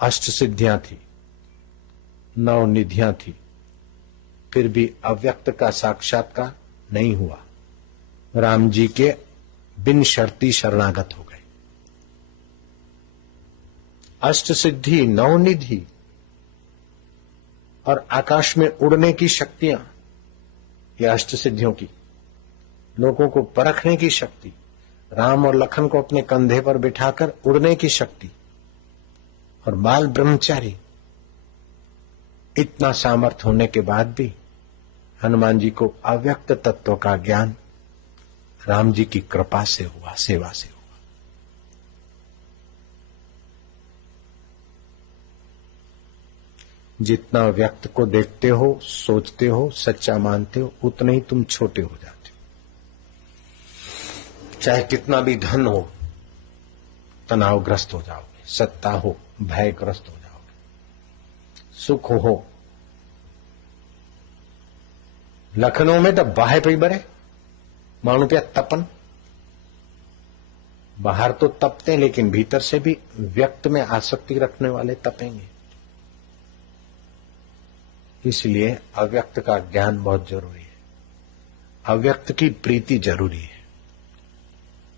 अष्ट सिद्धियां थी, 9 निधियां थी, फिर भी अव्यक्त का साक्षात्कार नहीं हुआ। राम जी के बिन शर्ती शरणागत हो गए। अष्ट सिद्धि, 9 निधि और आकाश में उड़ने की शक्तियां, ये अष्ट सिद्धियों की, लोगों को परखने की शक्ति, राम और लखन को अपने कंधे पर बिठाकर उड़ने की शक्ति, और बाल ब्रह्मचारी, इतना सामर्थ्य होने के बाद भी हनुमान जी को अव्यक्त तत्व का ज्ञान राम जी की कृपा से हुआ, सेवा से हुआ। जितना व्यक्त को देखते हो, सोचते हो, सच्चा मानते हो, उतने ही तुम छोटे हो जाते हो। चाहे कितना भी धन हो, तनावग्रस्त हो जाओगे, सत्ता हो, भयग्रस्त हो जाओगे, सुख हो। लखनऊ में तो बाहे पे बरे मानू पे तपन, बाहर तो तपते लेकिन भीतर से भी व्यक्त में आसक्ति रखने वाले तपेंगे। इसलिए अव्यक्त का ज्ञान बहुत जरूरी है, अव्यक्त की प्रीति जरूरी है।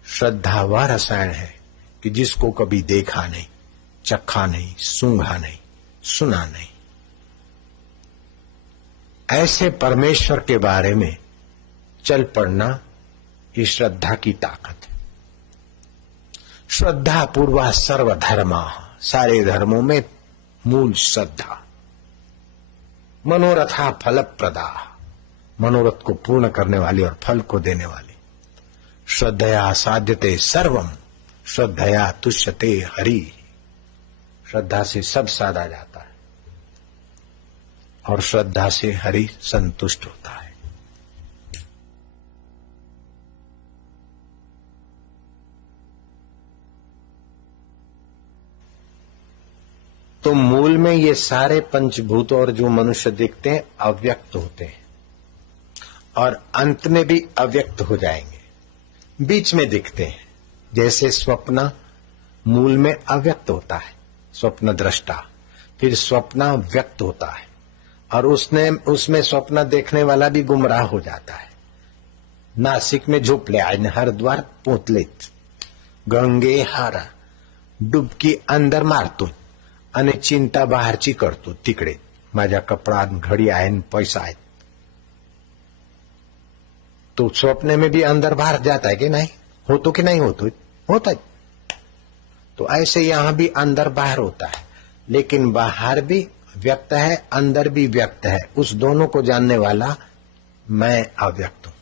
श्रद्धा वह रसायन है कि जिसको कभी देखा नहीं, चखा नहीं, सूंघा नहीं, सुना नहीं, ऐसे परमेश्वर के बारे में चल पड़ना, ये श्रद्धा की ताकत है। श्रद्धा पूर्वा सर्वधर्मा, सारे धर्मों में मूल श्रद्धा। मनोरथा फलप्रदा, मनोरथ को पूर्ण करने वाली और फल को देने वाली। श्रद्धया साध्यते सर्वम, श्रद्धया तुष्यते हरि, श्रद्धा से सब साधा जाता है और श्रद्धा से हरि संतुष्ट होता है। तो मूल में ये सारे पंचभूत और जो मनुष्य दिखते हैं अव्यक्त होते हैं और अंत में भी अव्यक्त हो जाएंगे, बीच में दिखते हैं। जैसे स्वप्न मूल में अव्यक्त होता है, स्वप्न दृष्टा, फिर स्वप्न व्यक्त होता है और उसमें स्वप्न देखने वाला भी गुमराह हो जाता है। नासिक में झोपले आयन हरिद्वार पोतलेत, गंगे हारा डुबकी अंदर मारतो आणि चिंता बाहेरची करतो, तिकडे माझ्या कपडा घडी आहे, पैसा आहे। तो स्वप्न में भी अंदर बाहर जाता है कि नहीं, हो तो कि नहीं होता है। तो ऐसे यहां भी अंदर बाहर होता है, लेकिन बाहर भी व्यक्त है, अंदर भी व्यक्त है। उस दोनों को जानने वाला मैं अव्यक्त हूं।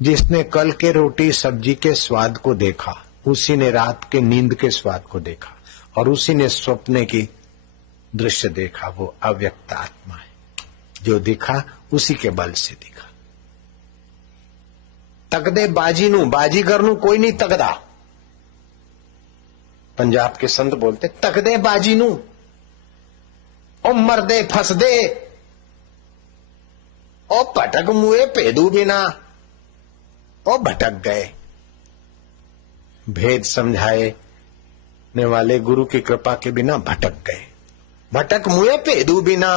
जिसने कल के रोटी सब्जी के स्वाद को देखा, उसी ने रात के नींद के स्वाद को देखा और उसी ने स्वप्न की दृश्य देखा। वो अव्यक्त आत्मा है, जो दिखा उसी के बल से दिखा। तकदे बाजीनू, बाजीगर नू कोई नहीं तकदा। पंजाब के संत बोलते तकदे बाजीनू, ओ मरदे फंस दे, ओ पटक मुए पेदू बिना, ओ भटक गए। भेद समझाए ने वाले गुरु की कृपा के बिना भटक गए। भटक मुए पेदू बिना,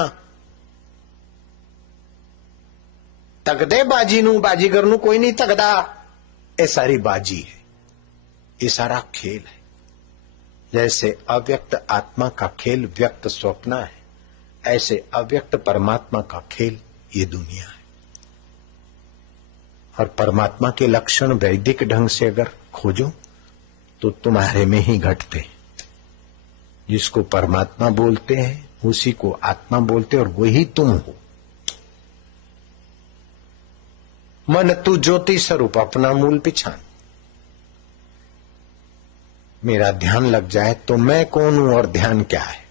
तकदे बाजी नू, बाजीगर नू कोई नहीं तकदा। ये सारी बाजी है, ये सारा खेल है। जैसे अव्यक्त आत्मा का खेल व्यक्त स्वप्न है, ऐसे अव्यक्त परमात्मा का खेल ये दुनिया है। और परमात्मा के लक्षण वैदिक ढंग से अगर खोजो तो तुम्हारे में ही घटते हैं। जिसको परमात्मा बोलते हैं उसी को आत्मा बोलते और वही तुम हो। मन तू ज्योति स्वरूप, अपना मूल पिछान। मेरा ध्यान लग जाए तो मैं कौन हूं और ध्यान क्या है,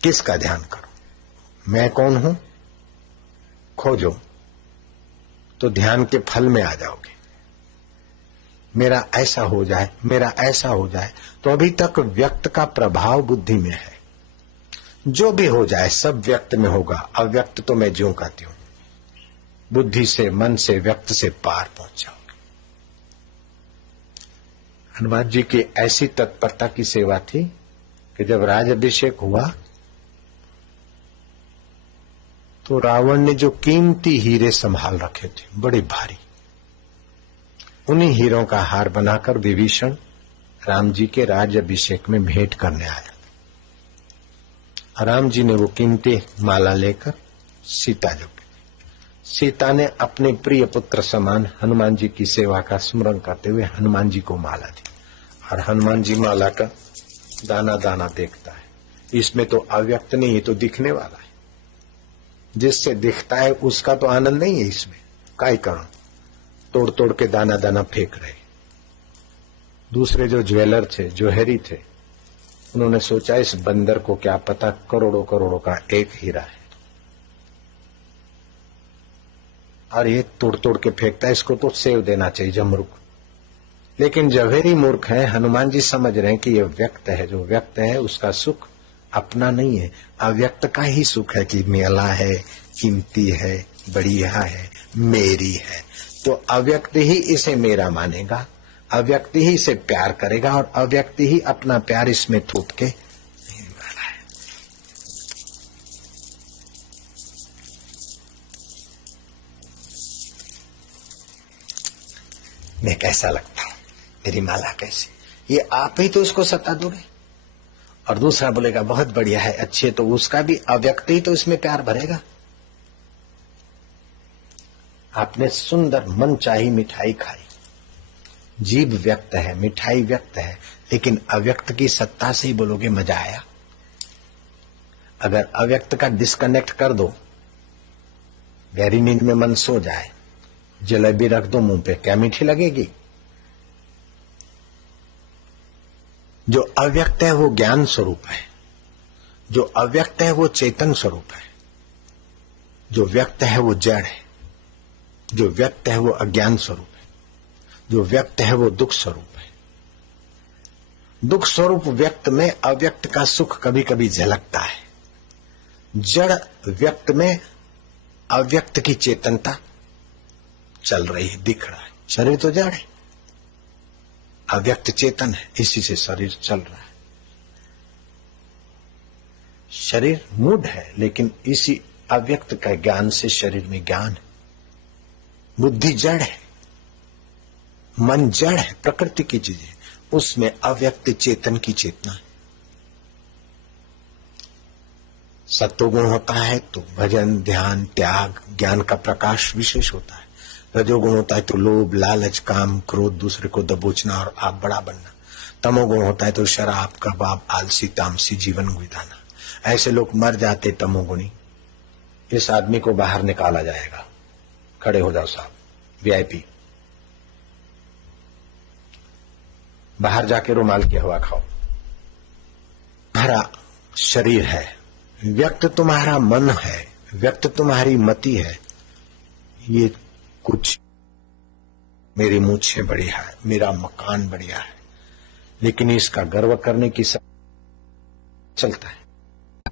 किसका ध्यान करो, मैं कौन हूं खोजो तो ध्यान के फल में आ जाओगे। मेरा ऐसा हो जाए, मेरा ऐसा हो जाए, तो अभी तक व्यक्त का प्रभाव बुद्धि में है। जो भी हो जाए सब व्यक्त में होगा, अव्यक्त तो मैं ज्यों का त्यों। बुद्धि से, मन से, व्यक्त से पार पहुंच जाओगे। हनुमान जी की ऐसी तत्परता की सेवा थी कि जब राज अभिषेक हुआ तो रावण ने जो कीमती हीरे संभाल रखे थे बड़े भारी, उन्हीं हीरों का हार बनाकर विभीषण राम जी के राज अभिषेक में भेंट करने आया। राम जी ने वो कीमती माला लेकर सीता जी, सीता ने अपने प्रिय पुत्र समान हनुमान जी की सेवा का स्मरण करते हुए हनुमान जी को माला दी। और हनुमान जी माला का दाना दाना देखता है, इसमें तो अव्यक्त नहीं, ये तो दिखने वाला है। जिससे दिखता है उसका तो आनंद नहीं है इसमें, काय कारण तोड़ तोड़ के दाना दाना फेंक रहे। दूसरे जो ज्वेलर थे, जोहरी थे, उन्होंने सोचा इस बंदर को क्या पता करोड़ों करोड़ों का एक हीरा है और ये तोड़ तोड़ के फेंकता है, इसको तो सेव देना चाहिए जमरूक। लेकिन जवेरी मूर्ख है, हनुमान जी समझ रहे हैं कि ये व्यक्त है, जो व्यक्त है उसका सुख अपना नहीं है, अव्यक्त का ही सुख है कि मेला है, कीमती है, बढ़िया है, मेरी है। तो अव्यक्त ही इसे मेरा मानेगा, अव्यक्त ही इसे प्यार करेगा और अव्यक्त ही अपना प्यार इसमें थोप के मैं कैसा लगता हूं, मेरी माला कैसी, ये आप ही तो उसको सत्ता दोगे। और दूसरा बोलेगा बहुत बढ़िया है, अच्छी है, तो उसका भी अव्यक्त ही तो इसमें प्यार भरेगा। आपने सुंदर मन चाही मिठाई खाई, जीभ व्यक्त है, मिठाई व्यक्त है, लेकिन अव्यक्त की सत्ता से ही बोलोगे मजा आया। अगर अव्यक्त का डिस्कनेक्ट कर दो, गहरी नींद में मन सो जाए, जलेबी रख दो मुंह पे, क्या मीठी लगेगी। जो अव्यक्त है वो ज्ञान स्वरूप है, जो अव्यक्त है वो चेतन स्वरूप है, जो व्यक्त है वो जड़ है, जो व्यक्त है वो अज्ञान स्वरूप है, जो व्यक्त है वो दुख स्वरूप है। दुख स्वरूप व्यक्त में अव्यक्त का सुख कभी कभी झलकता है, जड़ व्यक्त में अव्यक्त की चेतनता चल रही है, दिख रहा है। शरीर तो जड़ है, अव्यक्त चेतन है, इसी से शरीर चल रहा है। शरीर मूढ़ है, लेकिन इसी अव्यक्त का ज्ञान से शरीर में ज्ञान है। बुद्धि जड़ है, मन जड़ है, प्रकृति की चीज है, उसमें अव्यक्त चेतन की चेतना है। सत्वगुण होता है तो भजन, ध्यान, त्याग, ज्ञान का प्रकाश विशेष होता है। रजोगुण होता है तो लोभ, लालच, काम, क्रोध, दूसरे को दबोचना और आप बड़ा बनना। तमोगुण होता है तो शराब, कबाब, आलसी, तामसी जीवन गुजारना। ऐसे लोग मर जाते तमोगुणी। इस आदमी को बाहर निकाला जाएगा, खड़े हो जाओ साहब, वीआईपी, बाहर जाके रुमाल की हवा खाओ। तुम्हारा शरीर है, व्यक्त तुम्हारा मन है, व्यक्त तुम्हारी मति है। ये कुछ मेरी मूछें बढ़िया है, मेरा मकान बढ़िया है, लेकिन इसका गर्व करने की सब चलता है।